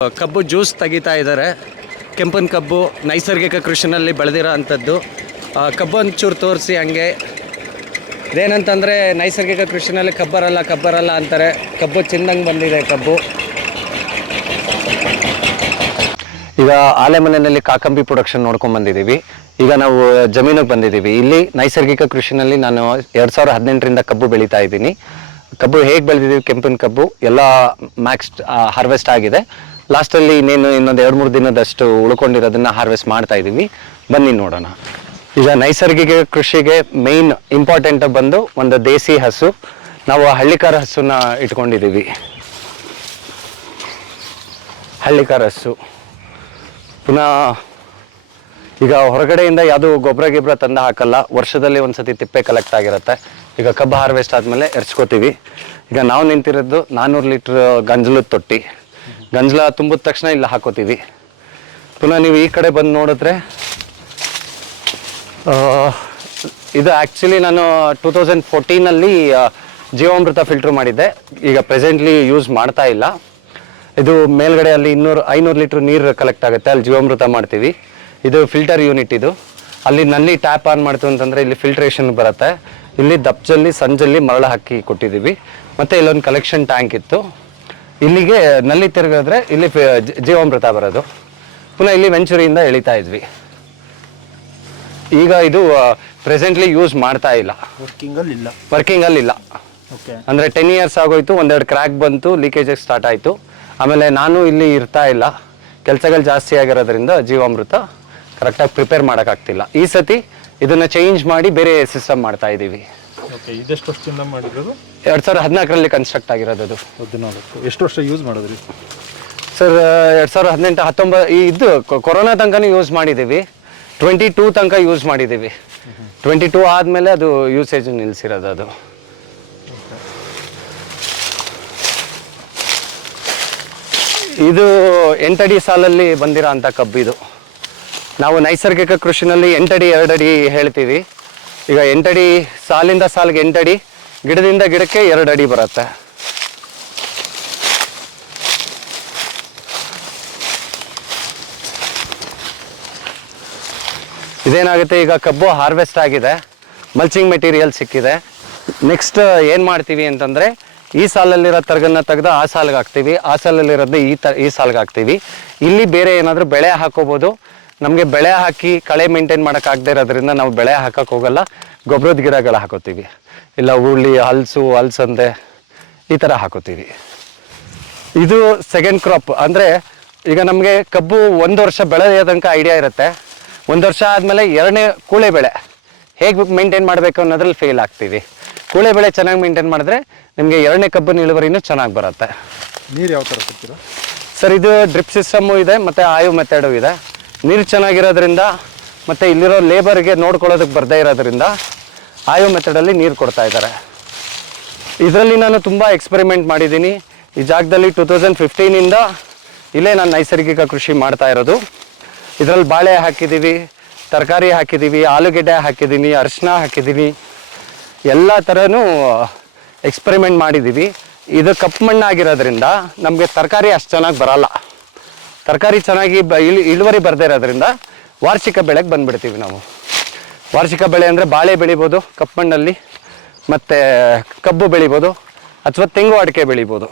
ಕಬ್ಬು ಜ್ಯೂಸ್ ತೆಗಿತಾ ಇದ್ದಾರೆ. ಕೆಂಪನ ಕಬ್ಬು ನೈಸರ್ಗಿಕ ಕೃಷಿನಲ್ಲಿ ಬೆಳೆದಿರೋ ಅಂಥದ್ದು. ಕಬ್ಬು ಒಂಚೂರು ತೋರಿಸಿ ಹಂಗೆ. ಇದೇನಂತಂದರೆ ನೈಸರ್ಗಿಕ ಕೃಷಿನಲ್ಲಿ ಕಬ್ಬರಲ್ಲ ಅಂತಾರೆ. ಕಬ್ಬು ಚಿಂದಂಗೆ ಬಂದಿದೆ ಕಬ್ಬು. ಈಗ ಆಲೆಮನೆಯಲ್ಲಿ ಕಾಕಂಬಿ ಪ್ರೊಡಕ್ಷನ್ ನೋಡ್ಕೊಂಡು ಬಂದಿದ್ದೀವಿ. ಈಗ ನಾವು ಜಮೀನಿಗೆ ಬಂದಿದ್ದೀವಿ. ಇಲ್ಲಿ ನೈಸರ್ಗಿಕ ಕೃಷಿನಲ್ಲಿ ನಾನು 2018ರಿಂದ ಕಬ್ಬು ಬೆಳೀತಾ ಇದ್ದೀನಿ. ಕಬ್ಬು ಹೇಗೆ ಬೆಳೆದಿದ್ದೀವಿ, ಕೆಂಪನ ಕಬ್ಬು ಎಲ್ಲ ಮ್ಯಾಕ್ಸ್ ಹಾರ್ವೆಸ್ಟ್ ಆಗಿದೆ. ಲಾಸ್ಟಲ್ಲಿ ಇನ್ನೊಂದು 2-3 ದಿನದಷ್ಟು ಉಳ್ಕೊಂಡಿರೋದನ್ನು ಹಾರ್ವೆಸ್ಟ್ ಮಾಡ್ತಾ ಇದ್ದೀವಿ. ಬನ್ನಿ ನೋಡೋಣ. ಈಗ ನೈಸರ್ಗಿಕ ಕೃಷಿಗೆ ಮೇಯ್ನ್ ಇಂಪಾರ್ಟೆಂಟ್ ಬಂದು ಒಂದು ದೇಸಿ ಹಸು. ನಾವು ಹಳ್ಳಿಕಾರ ಹಸುನ ಇಟ್ಕೊಂಡಿದ್ದೀವಿ. ಹಳ್ಳಿಕಾರ ಹಸು. ಪುನಃ ಈಗ ಹೊರಗಡೆಯಿಂದ ಯಾವುದು ಗೊಬ್ಬರ ತಂದು ಹಾಕಲ್ಲ. ವರ್ಷದಲ್ಲಿ ಒಂದ್ಸತಿ ತಿಪ್ಪೆ ಕಲೆಕ್ಟ್ ಆಗಿರುತ್ತೆ. ಈಗ ಕಬ್ಬು ಹಾರ್ವೆಸ್ಟ್ ಆದಮೇಲೆ ಎರ್ಚ್ಕೋತೀವಿ. ಈಗ ನಾವು ನಿಂತಿರೋದು 400 ಲೀಟ್ರ್ ಗಂಜಲದ ತೊಟ್ಟಿ. ಗಂಜಲ ತುಂಬಿದ ತಕ್ಷಣ ಇಲ್ಲಿ ಹಾಕೋತೀವಿ. ಪುನಃ ನೀವು ಈ ಕಡೆ ಬಂದು ನೋಡಿದ್ರೆ ಇದು ಆ್ಯಕ್ಚುಲಿ ನಾನು 2014ನಲ್ಲಿ ಜೀವಾಮೃತ ಫಿಲ್ಟ್ರ್ ಮಾಡಿದ್ದೆ. ಈಗ ಪ್ರೆಸೆಂಟ್ಲಿ ಯೂಸ್ ಮಾಡ್ತಾ ಇಲ್ಲ. ಇದು ಮೇಲ್ಗಡೆ ಅಲ್ಲಿ 500 ಲೀಟ್ರ್ ನೀರು ಕಲೆಕ್ಟ್ ಆಗುತ್ತೆ, ಅಲ್ಲಿ ಜೀವಾಮೃತ ಮಾಡ್ತೀವಿ. ಇದು ಫಿಲ್ಟರ್ ಯೂನಿಟ್. ಇದು ಅಲ್ಲಿ ನಲ್ಲಿ ಟ್ಯಾಪ್ ಆನ್ ಮಾಡ್ತೀವಿ ಅಂತಂದರೆ ಇಲ್ಲಿ ಫಿಲ್ಟ್ರೇಷನ್ ಬರುತ್ತೆ. ಇಲ್ಲಿ ದಪ್ಜಲ್ಲಿ ಸಂಜಲ್ಲಿ ಮರಳು ಹಾಕಿ ಕೊಟ್ಟಿದ್ದೀವಿ. ಮತ್ತು ಇಲ್ಲೊಂದು ಕಲೆಕ್ಷನ್ ಟ್ಯಾಂಕ್ ಇತ್ತು. ಇಲ್ಲಿಗೆ ನಲ್ಲಿ ತಿರುಗಿದ್ರೆ ಇಲ್ಲಿ ಜೀವಾಮೃತ ಬರೋದು. ಪುನಃ ಇಲ್ಲಿ ವೆಂಚುರಿಯಿಂದ ಎಳಿತಾ ಇದ್ವಿ. ಈಗ ಇದು ಪ್ರೆಸೆಂಟ್ಲಿ ಯೂಸ್ ಮಾಡ್ತಾ ಇಲ್ಲ. ವರ್ಕಿಂಗಲ್ಲಿಲ್ಲ. ಅಂದರೆ 10 ಇಯರ್ಸ್ ಆಗೋಯ್ತು. ಒಂದೆರಡು ಕ್ರ್ಯಾಕ್ ಬಂತು, ಲೀಕೇಜಸ್ ಸ್ಟಾರ್ಟ್ ಆಯಿತು. ಆಮೇಲೆ ನಾನು ಇಲ್ಲಿ ಇರ್ತಾ ಇಲ್ಲ, ಕೆಲಸಗಳು ಜಾಸ್ತಿ ಆಗಿರೋದ್ರಿಂದ ಜೀವಾಮೃತ ಕರೆಕ್ಟಾಗಿ ಪ್ರಿಪೇರ್ ಮಾಡೋಕ್ಕಾಗ್ತಿಲ್ಲ. ಈ ಸತಿ ಇದನ್ನು ಚೇಂಜ್ ಮಾಡಿ ಬೇರೆ ಸಿಸ್ಟಮ್ ಮಾಡ್ತಾ ಇದ್ದೀವಿ. ಇದೆಷ್ಟು ವರ್ಷದಿಂದ ಮಾಡಿರೋದು? 2014ರಲ್ಲಿ ಕನ್ಸ್ಟ್ರಕ್ಟ್ ಆಗಿರೋದು ಅದು. 14. ಎಷ್ಟು ವರ್ಷ ಯೂಸ್ ಮಾಡಿದ್ರಿ ಸರ್? 2018, 19 ಇದು ಕೊರೋನಾ ತನಕನೂ ಯೂಸ್ ಮಾಡಿದ್ದೀವಿ. 22 ತನಕ ಯೂಸ್ ಮಾಡಿದ್ದೀವಿ. 22 ಆದಮೇಲೆ ಅದು ಯೂಸೇಜ್ ನಿಲ್ಲಿಸಿರೋದು. ಅದು ಇದು 8 ಅಡಿ ಸಾಲಲ್ಲಿ ಬಂದಿರೋ ಅಂಥ ಕಬ್ಬು. ಇದು ನಾವು ನೈಸರ್ಗಿಕ ಕೃಷಿನಲ್ಲಿ 8 ಅಡಿ 2 ಅಡಿ ಹೇಳ್ತೀವಿ. ಈಗ 8 ಅಡಿ ಸಾಲಿಂದ ಸಾಲಿಗೆ 8 ಅಡಿ, ಗಿಡದಿಂದ ಗಿಡಕ್ಕೆ 2 ಅಡಿ ಬರುತ್ತೆ. ಇದೇನಾಗುತ್ತೆ, ಈಗ ಕಬ್ಬು ಹಾರ್ವೆಸ್ಟ್ ಆಗಿದೆ, ಮಲ್ಚಿಂಗ್ ಮೆಟೀರಿಯಲ್ ಸಿಕ್ಕಿದೆ. ನೆಕ್ಸ್ಟ್ ಏನು ಮಾಡ್ತೀವಿ ಅಂತಂದರೆ, ಈ ಸಾಲಲ್ಲಿರೋ ತರಗನ್ನ ತೆಗೆದು ಆ ಸಾಲಿಗೆ ಹಾಕ್ತೀವಿ, ಆ ಸಾಲಲ್ಲಿರೋದು ಈ ಸಾಲಿಗೆ ಹಾಕ್ತೀವಿ. ಇಲ್ಲಿ ಬೇರೆ ಏನಾದರೂ ಬೆಳೆ ಹಾಕೋಬೋದು. ನಮಗೆ ಬೆಳೆ ಹಾಕಿ ಕಳೆ ಮೇಂಟೈನ್ ಮಾಡೋಕ್ಕಾಗದೇ ಇರೋದ್ರಿಂದ ನಾವು ಬೆಳೆ ಹಾಕೋಕ್ಕೆ ಹೋಗಲ್ಲ, ಗೊಬ್ಬರದ ಗಿಡಗಳು ಹಾಕೋತೀವಿ. ಇಲ್ಲ ಹುರುಳಿ, ಹಲಸಂದೆ ಈ ಥರ ಹಾಕೋತೀವಿ. ಇದು ಸೆಕೆಂಡ್ ಕ್ರಾಪ್. ಅಂದರೆ ಈಗ ನಮಗೆ ಕಬ್ಬು 1 ವರ್ಷ ಬೆಳೆಯೋ ತನಕ ಐಡಿಯಾ ಇರುತ್ತೆ. 1 ವರ್ಷ ಆದಮೇಲೆ 2ನೇ ಕೂಳೆ ಬೆಳೆ ಹೇಗೆ ಮೇಂಟೈನ್ ಮಾಡಬೇಕು ಅನ್ನೋದ್ರಲ್ಲಿ ಫೇಲ್ ಆಗ್ತೀವಿ. ಕೂಳೆ ಬೆಳೆ ಚೆನ್ನಾಗಿ ಮೇಂಟೈನ್ ಮಾಡಿದ್ರೆ ನಿಮಗೆ 2ನೇ ಕಬ್ಬಿನ ಇಳುವರಿನೂ ಚೆನ್ನಾಗಿ ಬರುತ್ತೆ. ನೀರು ಯಾವ ಥರ ಕೊಡ್ತೀರಾ ಸರ್? ಇದು ಡ್ರಿಪ್ ಸಿಸ್ಟಮ್ಮು ಇದೆ, ಮತ್ತು ಆಯು ಮೆಥಡು ಇದೆ. ನೀರು ಚೆನ್ನಾಗಿರೋದ್ರಿಂದ ಮತ್ತು ಇಲ್ಲಿರೋ ಲೇಬರ್ಗೆ ನೋಡ್ಕೊಳ್ಳೋದಕ್ಕೆ ಬರದೇ ಇರೋದ್ರಿಂದ ಆಯು ಮೆಥಡಲ್ಲಿ ನೀರು ಕೊಡ್ತಾ ಇದ್ದಾರೆ. ಇದರಲ್ಲಿ ನಾನು ತುಂಬ ಎಕ್ಸ್ಪೆರಿಮೆಂಟ್ ಮಾಡಿದ್ದೀನಿ. ಈ ಜಾಗದಲ್ಲಿ 2015ಇಂದ ಇಲ್ಲೇ ನಾನು ನೈಸರ್ಗಿಕ ಕೃಷಿ ಮಾಡ್ತಾ ಇರೋದು. ಇದರಲ್ಲಿ ಬಾಳೆ ಹಾಕಿದ್ದೀವಿ, ತರಕಾರಿ ಹಾಕಿದ್ದೀವಿ, ಆಲೂಗೆಡ್ಡೆ ಹಾಕಿದ್ದೀನಿ, ಅರಿಶಿನ ಹಾಕಿದ್ದೀನಿ, ಎಲ್ಲ ಥರನೂ ಎಕ್ಸ್ಪೆರಿಮೆಂಟ್ ಮಾಡಿದ್ದೀವಿ. ಇದು ಕಪ್ಪು ಮಣ್ಣಾಗಿರೋದ್ರಿಂದ ನಮಗೆ ತರಕಾರಿ ಅಷ್ಟು ಚೆನ್ನಾಗಿ ಬರಲ್ಲ. ತರಕಾರಿ ಚೆನ್ನಾಗಿ ಇಳುವರಿ ಬರದೇ ಇರೋದ್ರಿಂದ ವಾರ್ಷಿಕ ಬೆಳೆಗೆ ಬಂದುಬಿಡ್ತೀವಿ ನಾವು. ವಾರ್ಷಿಕ ಬೆಳೆ ಅಂದರೆ ಬಾಳೆ ಬೆಳಿಬೋದು ಕಪ್ಪು ಮಣ್ಣಲ್ಲಿ, ಮತ್ತು ಕಬ್ಬು ಬೆಳಿಬೋದು, ಅಥವಾ ತೆಂಗು ಅಡಿಕೆ ಬೆಳಿಬೋದು.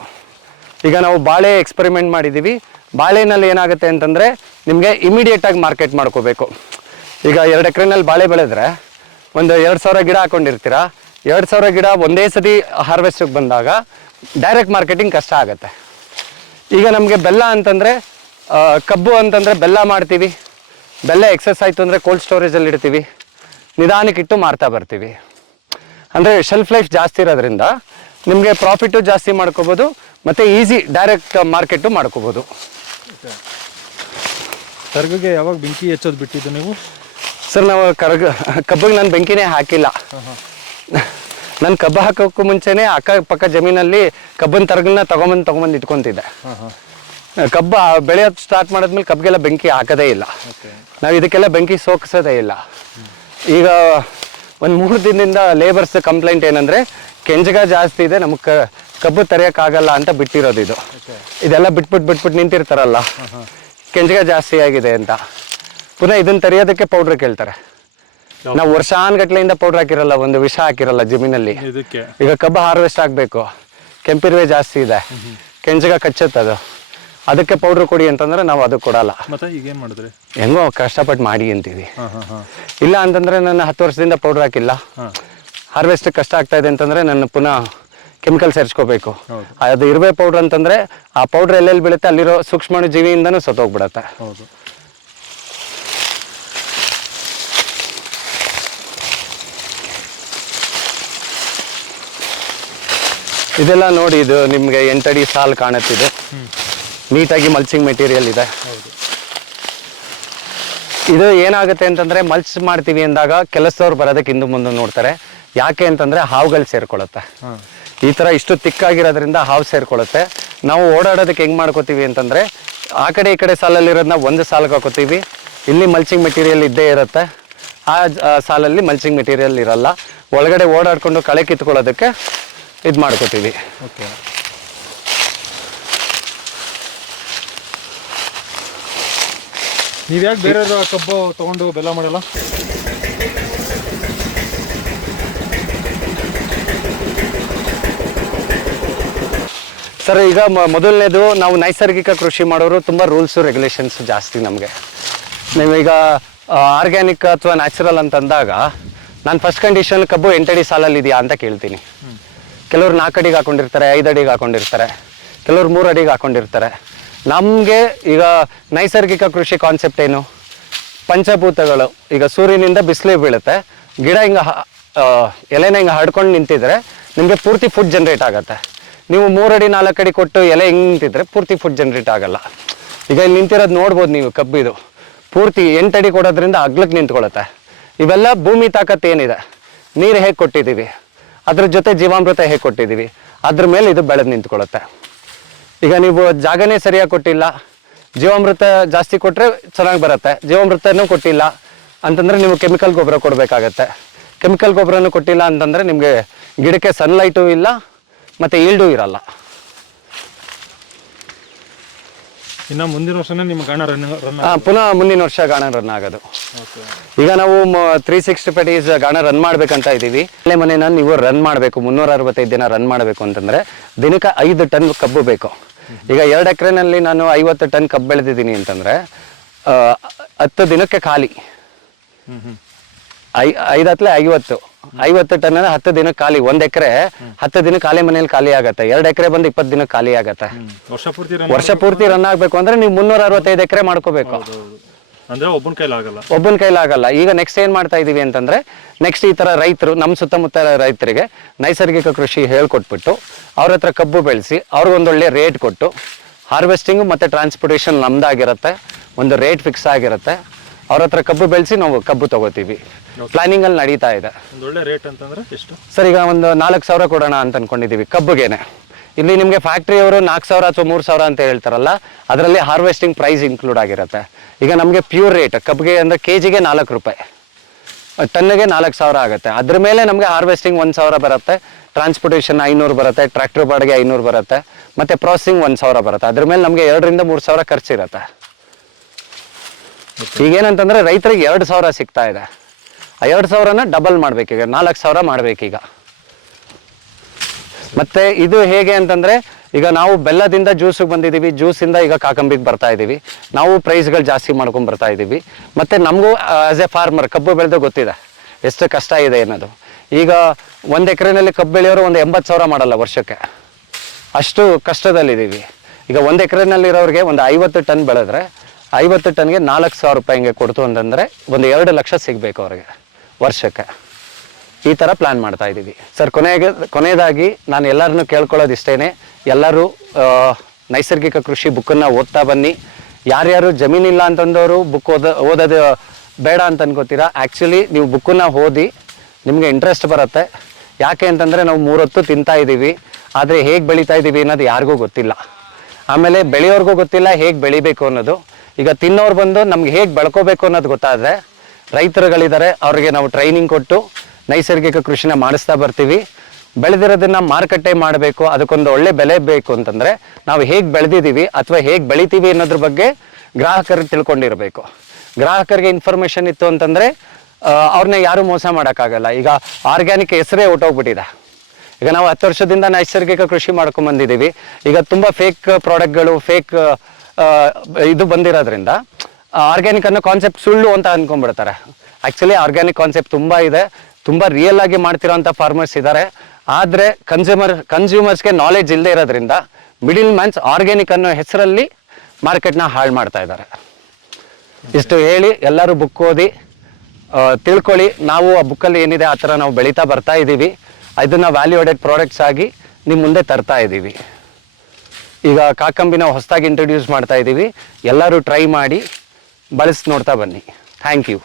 ಈಗ ನಾವು ಬಾಳೆ ಎಕ್ಸ್ಪೆರಿಮೆಂಟ್ ಮಾಡಿದ್ದೀವಿ. ಬಾಳೆನಲ್ಲಿ ಏನಾಗುತ್ತೆ ಅಂತಂದರೆ ನಿಮಗೆ ಇಮಿಡಿಯೇಟಾಗಿ ಮಾರ್ಕೆಟ್ ಮಾಡ್ಕೋಬೇಕು. ಈಗ 2 ಎಕರೆನಲ್ಲಿ ಬಾಳೆ ಬೆಳೆದ್ರೆ ಒಂದು 2000 ಗಿಡ ಹಾಕ್ಕೊಂಡಿರ್ತೀರ. 2000 ಗಿಡ ಒಂದೇ ಸತಿ ಹಾರ್ವೆಸ್ಟಿಗೆ ಬಂದಾಗ ಡೈರೆಕ್ಟ್ ಮಾರ್ಕೆಟಿಂಗ್ ಕಷ್ಟ ಆಗುತ್ತೆ. ಈಗ ನಮಗೆ ಬೆಲ್ಲ ಅಂತಂದರೆ, ಕಬ್ಬು ಅಂತಂದರೆ ಬೆಲ್ಲ ಮಾಡ್ತೀವಿ. ಬೆಲ್ಲ ಎಕ್ಸಸ್ ಆಯಿತು ಅಂದರೆ ಕೋಲ್ಡ್ ಸ್ಟೋರೇಜಲ್ಲಿ ಇಡ್ತೀವಿ, ನಿಧಾನಕ್ಕಿಟ್ಟು ಮಾರ್ತಾ ಬರ್ತೀವಿ. ಅಂದರೆ ಶೆಲ್ಫ್ ಲೈಫ್ ಜಾಸ್ತಿ ಇರೋದ್ರಿಂದ ನಿಮಗೆ ಪ್ರಾಫಿಟ್ಟು ಜಾಸ್ತಿ ಮಾಡ್ಕೋಬೋದು, ಮತ್ತು ಈಸಿ ಡೈರೆಕ್ಟ್ ಮಾರ್ಕೆಟು ಮಾಡ್ಕೋಬೋದು. ಕರ್ಗಿಗೆ ಯಾವಾಗ ಬೆಂಕಿ ಹಚ್ಚೋದು ಬಿಟ್ಟಿದ್ದು ನೀವು? ಸರ್, ನಾವು ಕಬ್ಬಿಗೆ ನಾನು ಬೆಂಕಿನೇ ಹಾಕಿಲ್ಲ. ನಾನು ಕಬ್ಬು ಹಾಕೋಕ್ಕೂ ಮುಂಚೆನೇ ಅಕ್ಕಪಕ್ಕ ಜಮೀನಲ್ಲಿ ಕಬ್ಬಿನ ತರಗನ್ನ ತೊಗೊಂಬಂದು ಇಟ್ಕೊತಿದ್ದೆ. ಕಬ್ಬು ಬೆಳೆಯೋದು ಸ್ಟಾರ್ಟ್ ಮಾಡಿದ್ಮೇಲೆ ಕಬ್ಬಿಗೆಲ್ಲ ಬೆಂಕಿ ಹಾಕೋದೇ ಇಲ್ಲ. ನಾವು ಇದಕ್ಕೆಲ್ಲ ಬೆಂಕಿ ಸೋಕಿಸೋದೇ ಇಲ್ಲ. ಈಗ ಒಂದು 3 ದಿನದಿಂದ ಲೇಬರ್ಸ್ ಕಂಪ್ಲೇಂಟ್ ಏನಂದರೆ ಕೆಂಜಗ ಜಾಸ್ತಿ ಇದೆ, ನಮಗೆ ಕಬ್ಬು ತರೆಯೋಕ್ಕಾಗಲ್ಲ ಅಂತ ಬಿಟ್ಟಿರೋದು ಇದು. ಇದೆಲ್ಲ ಬಿಟ್ಬಿಟ್ಟು ನಿಂತಿರ್ತಾರಲ್ಲ, ಕೆಂಚಗ ಜಾಸ್ತಿ ಆಗಿದೆ ಅಂತ ಪುನಃ ಇದನ್ನ ತರೆಯೋದಕ್ಕೆ ಪೌಡ್ರ್ ಕೇಳ್ತಾರೆ. ನಾವು ವರ್ಷಾನ್ಗಟ್ಲೆಯಿಂದ ಪೌಡ್ರ್ ಹಾಕಿರಲ್ಲ, ಒಂದು ವಿಷ ಹಾಕಿರಲ್ಲ ಜಮೀನಲ್ಲಿ. ಇದಕ್ಕೆ ಈಗ ಕಬ್ಬು ಹಾರ್ವೆಸ್ಟ್ ಆಗಬೇಕು, ಕೆಂಪಿರುವೆ ಜಾಸ್ತಿ ಇದೆ, ಕೆಂಚಗ ಕಚ್ಚುತ್ತದು, ಅದಕ್ಕೆ ಪೌಡ್ರ್ ಕೊಡಿ ಅಂತಂದ್ರೆ ನಾವು ಅದು ಕೊಡಲ್ಲ. ಮತ್ತೆ ಈಗ ಏನು ಮಾಡಿದ್ರಿ? ಹೆಂಗೋ ಕಷ್ಟಪಟ್ಟು ಮಾಡಿ ಅಂತೀವಿ. ಇಲ್ಲ ಅಂತಂದ್ರೆ ನಾನು 10 ವರ್ಷದಿಂದ ಪೌಡ್ರ್ ಹಾಕಿಲ್ಲ, ಹಾರ್ವೆಸ್ಟ್ ಕಷ್ಟ ಆಗ್ತಾ ಇದೆ ಅಂತಂದ್ರೆ ನಾನು ಪುನಃ ಕೆಮಿಕಲ್ ಸೇರಿಸ್ಕೋಬೇಕು. ಅದು ಇರುವೆ ಪೌಡ್ರ್ ಅಂತಂದ್ರೆ ಆ ಪೌಡ್ರ್ ಎಲ್ಲೆಲ್ಲಿ ಬೀಳುತ್ತೆ ಅಲ್ಲಿರೋ ಸೂಕ್ಷ್ಮಾಣು ಜೀವಿಯಿಂದನೂ ಸತ್ತೋಗ್ಬಿಡತ್ತೆ. ಹೌದು. ಇದೆಲ್ಲ ನೋಡಿ, ಇದು ನಿಮಗೆ 8 ಅಡಿ ಸಾಲು ಕಾಣುತ್ತಿದೆ, ನೀಟಾಗಿ ಮಲ್ಚಿಂಗ್ ಮೆಟೀರಿಯಲ್ ಇದೆ. ಇದು ಏನಾಗುತ್ತೆ ಅಂತಂದ್ರೆ ಮಲ್ಚ್ ಮಾಡ್ತೀವಿ ಅಂದಾಗ ಕೆಲಸದವ್ರು ಬರೋದಕ್ಕೆ ಹಿಂದೆ ಮುಂದೆ ನೋಡ್ತಾರೆ. ಯಾಕೆ ಅಂತಂದ್ರೆ ಹಾವುಗಳು ಸೇರ್ಕೊಳ್ಳುತ್ತೆ. ಈ ತರ ಇಷ್ಟು ತಿಕ್ಕಾಗಿರೋದ್ರಿಂದ ಹಾವು ಸೇರ್ಕೊಳ್ಳುತ್ತೆ. ನಾವು ಓಡಾಡೋದಕ್ಕೆ ಹೆಂಗ್ ಮಾಡ್ಕೋತೀವಿ ಅಂತಂದ್ರೆ ಆ ಕಡೆ ಈ ಕಡೆ ಸಾಲಲ್ಲಿರೋದನ್ನ ಒಂದು ಸಾಲಿಗೆ ಹಾಕೋತೀವಿ, ಇಲ್ಲಿ ಮಲ್ಚಿಂಗ್ ಮೆಟೀರಿಯಲ್ ಇದ್ದೇ ಇರುತ್ತೆ, ಆ ಸಾಲಲ್ಲಿ ಮಲ್ಚಿಂಗ್ ಮೆಟೀರಿಯಲ್ ಇರಲ್ಲ. ಒಳಗಡೆ ಓಡಾಡ್ಕೊಂಡು ಕಳೆ ಕಿತ್ಕೊಳ್ಳೋದಕ್ಕೆ ಇದು ಮಾಡ್ಕೋತೀವಿ. ಓಕೆ. ನೀವು ಯಾಕೆ ಬೇರೆ ಕಬ್ಬು ತೊಗೊಂಡು ಬೆಲ್ಲ ಮಾಡಲ್ಲ? ಸರ್, ಈಗ ಮೊದಲನೇದು ನಾವು ನೈಸರ್ಗಿಕ ಕೃಷಿ ಮಾಡೋರು ತುಂಬ ರೂಲ್ಸು ರೆಗ್ಯುಲೇಷನ್ಸ್ ಜಾಸ್ತಿ ನಮಗೆ. ನೀವೀಗ ಆರ್ಗ್ಯಾನಿಕ್ ಅಥವಾ ನ್ಯಾಚುರಲ್ ಅಂತಂದಾಗ ನಾನು ಫಸ್ಟ್ ಕಂಡೀಷನ್ ಕಬ್ಬು 8 ಅಡಿ ಸಾಲಲ್ಲಿ ಇದೆಯಾ ಅಂತ ಕೇಳ್ತೀನಿ. ಕೆಲವ್ರು 4 ಅಡಿಗೆ ಹಾಕೊಂಡಿರ್ತಾರೆ, 5 ಅಡಿಗೆ ಹಾಕೊಂಡಿರ್ತಾರೆ, ಕೆಲವ್ರು 3 ಅಡಿಗೆ ಹಾಕೊಂಡಿರ್ತಾರೆ. ನಮಗೆ ಈಗ ನೈಸರ್ಗಿಕ ಕೃಷಿ ಕಾನ್ಸೆಪ್ಟ್ ಏನು? ಪಂಚಭೂತಗಳು. ಈಗ ಸೂರ್ಯನಿಂದ ಬಿಸಿಲು ಬೀಳುತ್ತೆ, ಗಿಡ ಹಿಂಗೆ ಎಲೆನ ಹಿಂಗೆ ಹಡ್ಕೊಂಡು ನಿಂತಿದ್ರೆ ನಿಮಗೆ ಪೂರ್ತಿ ಫುಡ್ ಜನ್ರೇಟ್ ಆಗುತ್ತೆ. ನೀವು 3 ಅಡಿ 4 ಅಡಿ ಕೊಟ್ಟು ಎಲೆ ಹಿಂಗೆ ನಿಂತಿದ್ರೆ ಪೂರ್ತಿ ಫುಡ್ ಜನ್ರೇಟ್ ಆಗಲ್ಲ. ಈಗ ಇಲ್ಲಿ ನಿಂತಿರೋದು ನೋಡ್ಬೋದು ನೀವು, ಕಬ್ಬಿದು ಪೂರ್ತಿ 8 ಅಡಿ ಕೊಡೋದ್ರಿಂದ ಅಗ್ಲಕ್ಕೆ ನಿಂತ್ಕೊಳ್ಳುತ್ತೆ. ಇವೆಲ್ಲ ಭೂಮಿ ತಾಕತ್ತು ಏನಿದೆ, ನೀರು ಹೇಗೆ ಕೊಟ್ಟಿದ್ದೀವಿ, ಅದ್ರ ಜೊತೆ ಜೀವಾಮೃತ ಹೇಗೆ ಕೊಟ್ಟಿದ್ದೀವಿ, ಅದ್ರ ಮೇಲೆ ಇದು ಬೆಳೆದು ನಿಂತ್ಕೊಳ್ಳುತ್ತೆ. ಈಗ ನೀವು ಜಾಗನೇ ಸರಿಯಾಗಿ ಕೊಟ್ಟಿಲ್ಲ, ಜೀವಾಮೃತ ಜಾಸ್ತಿ ಕೊಟ್ಟರೆ ಚೆನ್ನಾಗಿ ಬರುತ್ತೆ, ಜೀವಾಮೃತನೂ ಕೊಟ್ಟಿಲ್ಲ ಅಂತಂದರೆ ನೀವು ಕೆಮಿಕಲ್ ಗೊಬ್ಬರ ಕೊಡಬೇಕಾಗತ್ತೆ. ಕೆಮಿಕಲ್ ಗೊಬ್ಬರನೂ ಕೊಟ್ಟಿಲ್ಲ ಅಂತಂದರೆ ನಿಮಗೆ ಗಿಡಕ್ಕೆ ಸನ್ಲೈಟು ಇಲ್ಲ ಮತ್ತು ಈಲ್ಡೂ ಇರಲ್ಲ. ಇನ್ನು ಮುಂದಿನ ವರ್ಷನೇ ನಿಮ್ಮ ಗಾಣ ರನ್ ಪುನಃ ಮುಂದಿನ ವರ್ಷ ಗಾಣ ರನ್ ಆಗೋದು. ಈಗ ನಾವು 365 ಡೇಸ್ ಗಾಣ ರನ್ ಮಾಡ್ಬೇಕಂತ ಇದ್ದೀವಿ. ಅಲ್ಲೇ ಮನೇನ ನೀವು ರನ್ ಮಾಡಬೇಕು, 365 ದಿನ ರನ್ ಮಾಡಬೇಕು ಅಂತಂದರೆ ದಿನಕ್ಕೆ 5 ಟನ್ ಕಬ್ಬು ಬೇಕು. ಈಗ 2 ಎಕರೆನಲ್ಲಿ ನಾನು 50 ಟನ್ ಕಬ್ಬು ಬೆಳೆದಿದ್ದೀನಿ ಅಂತಂದರೆ 10 ದಿನಕ್ಕೆ ಖಾಲಿ. 5 ಹತ್ತಲೆ 50 ಟನ್ 10 ದಿನಕ್ಕೆ ಖಾಲಿ. 1 ಎಕರೆ 10 ದಿನ ಖಾಲಿ ಮನೇಲಿ ಖಾಲಿ ಆಗುತ್ತೆ. 2 ಎಕರೆ ಬಂದು 20 ದಿನಕ್ಕೆ ಖಾಲಿ ಆಗುತ್ತೆ. ವರ್ಷ ಪೂರ್ತಿ ರನ್ ಆಗ್ಬೇಕು ಅಂದ್ರೆ ನೀವು 365 ಎಕರೆ ಮಾಡ್ಕೋಬೇಕು. ಅಂದ್ರೆ ಒಬ್ಬನ ಕೈಲಾಗಲ್ಲ. ಈಗ ನೆಕ್ಸ್ಟ್ ಏನ್ ಮಾಡ್ತಾ ಇದೀವಿ ಅಂತಂದ್ರೆ, ನೆಕ್ಸ್ಟ್ ಈ ತರ ರೈತರು ನಮ್ಮ ಸುತ್ತಮುತ್ತ ರೈತರಿಗೆ ನೈಸರ್ಗಿಕ ಕೃಷಿ ಹೇಳ್ಕೊಟ್ಬಿಟ್ಟು ಅವ್ರ ಹತ್ರ ಕಬ್ಬು ಬೆಳೆಸಿ ಅವ್ರಿಗೊಂದೊಳ್ಳೆ ರೇಟ್ ಕೊಟ್ಟು, ಹಾರ್ವೆಸ್ಟಿಂಗ್ ಮತ್ತೆ ಟ್ರಾನ್ಸ್ಪೋರ್ಟೇಷನ್ ನಮ್ದಾಗಿರುತ್ತೆ, ಒಂದು ರೇಟ್ ಫಿಕ್ಸ್ ಆಗಿರುತ್ತೆ. ಅವ್ರ ಹತ್ರ ಕಬ್ಬು ಬೆಳೆಸಿ ನಾವು ಕಬ್ಬು ತಗೋತೀವಿ. ಪ್ಲಾನಿಂಗ್ ಅಲ್ಲಿ ನಡೀತಾ ಇದೆ. ಒಳ್ಳೆ ರೇಟ್ ಅಂತಂದ್ರೆ ಎಷ್ಟು ಸರ್? ಈಗ ಒಂದು 4,000 ಕೊಡೋಣ ಅಂತ ಅನ್ಕೊಂಡಿದೀವಿ ಕಬ್ಬುಗೆನೆ. ಇಲ್ಲಿ ನಿಮಗೆ ಫ್ಯಾಕ್ಟ್ರಿಯವರು 4,000 ಅಥವಾ 3,000 ಅಂತ ಹೇಳ್ತಾರಲ್ಲ, ಅದರಲ್ಲಿ ಹಾರ್ವೆಸ್ಟಿಂಗ್ ಪ್ರೈಸ್ ಇನ್ಕ್ಲೂಡ್ ಆಗಿರುತ್ತೆ. ಈಗ ನಮಗೆ ಪ್ಯೂರ್ ರೇಟ್ ಕಬ್ಬಿಗೆ ಅಂದರೆ ಕೆಜಿಗೆ 4 ರೂಪಾಯಿ, ಟನ್ನಿಗೆ 4,000 ಆಗುತ್ತೆ. ಅದ್ರ ಮೇಲೆ ನಮಗೆ ಹಾರ್ವೆಸ್ಟಿಂಗ್ 1,000 ಬರುತ್ತೆ, ಟ್ರಾನ್ಸ್ಪೋರ್ಟೇಷನ್ 500 ಬರುತ್ತೆ, ಟ್ರ್ಯಾಕ್ಟರ್ ಬಾಡಿಗೆ 500 ಬರುತ್ತೆ, ಮತ್ತು ಪ್ರಾಸೆಸಿಂಗ್ 1,000 ಬರುತ್ತೆ. ಅದ್ರ ಮೇಲೆ ನಮಗೆ 2,000 3,000 ಖರ್ಚಿರುತ್ತೆ. ಈಗೇನಂತಂದರೆ ರೈತರಿಗೆ 2,000 ಸಿಗ್ತಾ ಇದೆ. ಆ 2,000ನ ಡಬಲ್ ಮಾಡಬೇಕೀಗ, 4,000 ಮಾಡಬೇಕೀಗ. ಮತ್ತು ಇದು ಹೇಗೆ ಅಂತಂದರೆ, ಈಗ ನಾವು ಬೆಲ್ಲದಿಂದ ಜ್ಯೂಸಿಗೆ ಬಂದಿದ್ದೀವಿ, ಜ್ಯೂಸಿಂದ ಈಗ ಕಾಕಂಬಿಗೆ ಬರ್ತಾ ಇದ್ದೀವಿ. ನಾವು ಪ್ರೈಸ್ಗಳು ಜಾಸ್ತಿ ಮಾಡ್ಕೊಂಡು ಬರ್ತಾ ಇದ್ದೀವಿ. ಮತ್ತು ನಮಗೂ ಆ್ಯಸ್ ಎ ಫಾರ್ಮರ್ ಕಬ್ಬು ಬೆಳೆದು ಗೊತ್ತಿದೆ ಎಷ್ಟು ಕಷ್ಟ ಇದೆ ಅನ್ನೋದು. ಈಗ 1 ಎಕರೆನಲ್ಲಿ ಕಬ್ಬು ಬೆಳೆಯೋರು ಒಂದು 80,000 ಮಾಡಲ್ಲ ವರ್ಷಕ್ಕೆ, ಅಷ್ಟು ಕಷ್ಟದಲ್ಲಿದ್ದೀವಿ. ಈಗ 1 ಎಕರೆನಲ್ಲಿರೋರಿಗೆ ಒಂದು 50 ಟನ್ ಬೆಳೆದ್ರೆ 50 ಟನ್ಗೆ 4,000 ರೂಪಾಯಿ ಹಿಂಗೆ ಕೊಡ್ತು ಅಂತಂದರೆ ಒಂದು 2 ಲಕ್ಷ ಸಿಗಬೇಕು ಅವ್ರಿಗೆ ವರ್ಷಕ್ಕೆ. ಈ ಥರ ಪ್ಲ್ಯಾನ್ ಮಾಡ್ತಾ ಇದ್ದೀವಿ ಸರ್. ಕೊನೆಯದಾಗಿ ನಾನು ಎಲ್ಲರನ್ನೂ ಕೇಳ್ಕೊಳ್ಳೋದು ಇಷ್ಟೇ, ಎಲ್ಲರೂ ನೈಸರ್ಗಿಕ ಕೃಷಿ ಬುಕ್ಕನ್ನು ಓದ್ತಾ ಬನ್ನಿ. ಯಾರ್ಯಾರು ಜಮೀನಿಲ್ಲ ಅಂತಂದವರು ಬುಕ್ ಓದೋದು ಬೇಡ ಅಂತ ಅನ್ಕೋತೀರಾ, ಆ್ಯಕ್ಚುಲಿ ನೀವು ಬುಕ್ಕನ್ನು ಓದಿ, ನಿಮಗೆ ಇಂಟ್ರೆಸ್ಟ್ ಬರುತ್ತೆ. ಯಾಕೆ ಅಂತಂದರೆ ನಾವು 3 ಹೊತ್ತು ತಿಂತಾ ಇದ್ದೀವಿ, ಆದರೆ ಹೇಗೆ ಬೆಳೀತಾ ಇದ್ದೀವಿ ಅನ್ನೋದು ಯಾರಿಗೂ ಗೊತ್ತಿಲ್ಲ. ಆಮೇಲೆ ಬೆಳೆಯೋರ್ಗೂ ಗೊತ್ತಿಲ್ಲ ಹೇಗೆ ಬೆಳಿಬೇಕು ಅನ್ನೋದು. ಈಗ ತಿನ್ನೋರು ಬಂದು ನಮ್ಗೆ ಹೇಗೆ ಬೆಳ್ಕೋಬೇಕು ಅನ್ನೋದು ಗೊತ್ತಾದರೆ, ರೈತರುಗಳಿದ್ದಾರೆ ಅವ್ರಿಗೆ ನಾವು ಟ್ರೈನಿಂಗ್ ಕೊಟ್ಟು ನೈಸರ್ಗಿಕ ಕೃಷಿನ ಮಾಡಿಸ್ತಾ ಬರ್ತೀವಿ. ಬೆಳೆದಿರೋದನ್ನ ಮಾರುಕಟ್ಟೆ ಮಾಡಬೇಕು, ಅದಕ್ಕೊಂದು ಒಳ್ಳೆ ಬೆಲೆ ಬೇಕು ಅಂತಂದರೆ ನಾವು ಹೇಗೆ ಬೆಳೆದಿದ್ದೀವಿ ಅಥವಾ ಹೇಗೆ ಬೆಳಿತೀವಿ ಅನ್ನೋದ್ರ ಬಗ್ಗೆ ಗ್ರಾಹಕರು ತಿಳ್ಕೊಂಡಿರಬೇಕು. ಗ್ರಾಹಕರಿಗೆ ಇನ್ಫಾರ್ಮೇಷನ್ ಇತ್ತು ಅಂತಂದರೆ ಅವ್ರನ್ನ ಯಾರೂ ಮೋಸ ಮಾಡೋಕ್ಕಾಗಲ್ಲ. ಈಗ ಆರ್ಗ್ಯಾನಿಕ್ ಹೆಸರೇ ಹೊಟ್ಟೋಗ್ಬಿಟ್ಟಿದೆ. ಈಗ ನಾವು 10 ವರ್ಷದಿಂದ ನೈಸರ್ಗಿಕ ಕೃಷಿ ಮಾಡ್ಕೊಂಬಂದಿದ್ದೀವಿ. ಈಗ ತುಂಬ ಫೇಕ್ ಪ್ರಾಡಕ್ಟ್ಗಳು, ಫೇಕ್ ಇದು ಬಂದಿರೋದ್ರಿಂದ ಆರ್ಗ್ಯಾನಿಕ್ ಅನ್ನೋ ಕಾನ್ಸೆಪ್ಟ್ ಸುಳ್ಳು ಅಂತ ಅಂದ್ಕೊಂಡ್ಬಿಡ್ತಾರೆ. ಆ್ಯಕ್ಚುಲಿ ಆರ್ಗ್ಯಾನಿಕ್ ಕಾನ್ಸೆಪ್ಟ್ ತುಂಬ ಇದೆ, ತುಂಬ ರಿಯಲ್ ಆಗಿ ಮಾಡ್ತಿರೋಂಥ ಫಾರ್ಮರ್ಸ್ ಇದ್ದಾರೆ. ಆದರೆ ಕನ್ಸ್ಯೂಮರ್ಸ್ಗೆ ನಾಲೆಡ್ಜ್ ಇಲ್ಲದೆ ಇರೋದ್ರಿಂದ ಮಿಡಿಲ್ ಮ್ಯಾನ್ಸ್ ಆರ್ಗ್ಯಾನಿಕ್ ಅನ್ನೋ ಹೆಸರಲ್ಲಿ ಮಾರ್ಕೆಟ್ನ ಹಾಳು ಮಾಡ್ತಾ ಇದ್ದಾರೆ. ಇಷ್ಟು ಹೇಳಿ ಎಲ್ಲರೂ ಬುಕ್ ಓದಿ ತಿಳ್ಕೊಳ್ಳಿ. ನಾವು ಆ ಬುಕ್ಕಲ್ಲಿ ಏನಿದೆ ಆ ಥರ ನಾವು ಬೆಳೀತಾ ಬರ್ತಾ ಇದ್ದೀವಿ. ಇದನ್ನು ವ್ಯಾಲ್ಯೂ ಆಡೆಡ್ ಪ್ರಾಡಕ್ಟ್ಸ್ ಆಗಿ ನಿಮ್ಮ ಮುಂದೆ ತರ್ತಾ ಇದ್ದೀವಿ. ಈಗ ಕಾಕಂಬಿನ ಹೊಸದಾಗಿ ಇಂಟ್ರೊಡ್ಯೂಸ್ ಮಾಡ್ತಾ ಇದ್ದೀವಿ. ಎಲ್ಲರೂ ಟ್ರೈ ಮಾಡಿ ಬಳಸಿ ನೋಡ್ತಾ ಬನ್ನಿ. Thank you.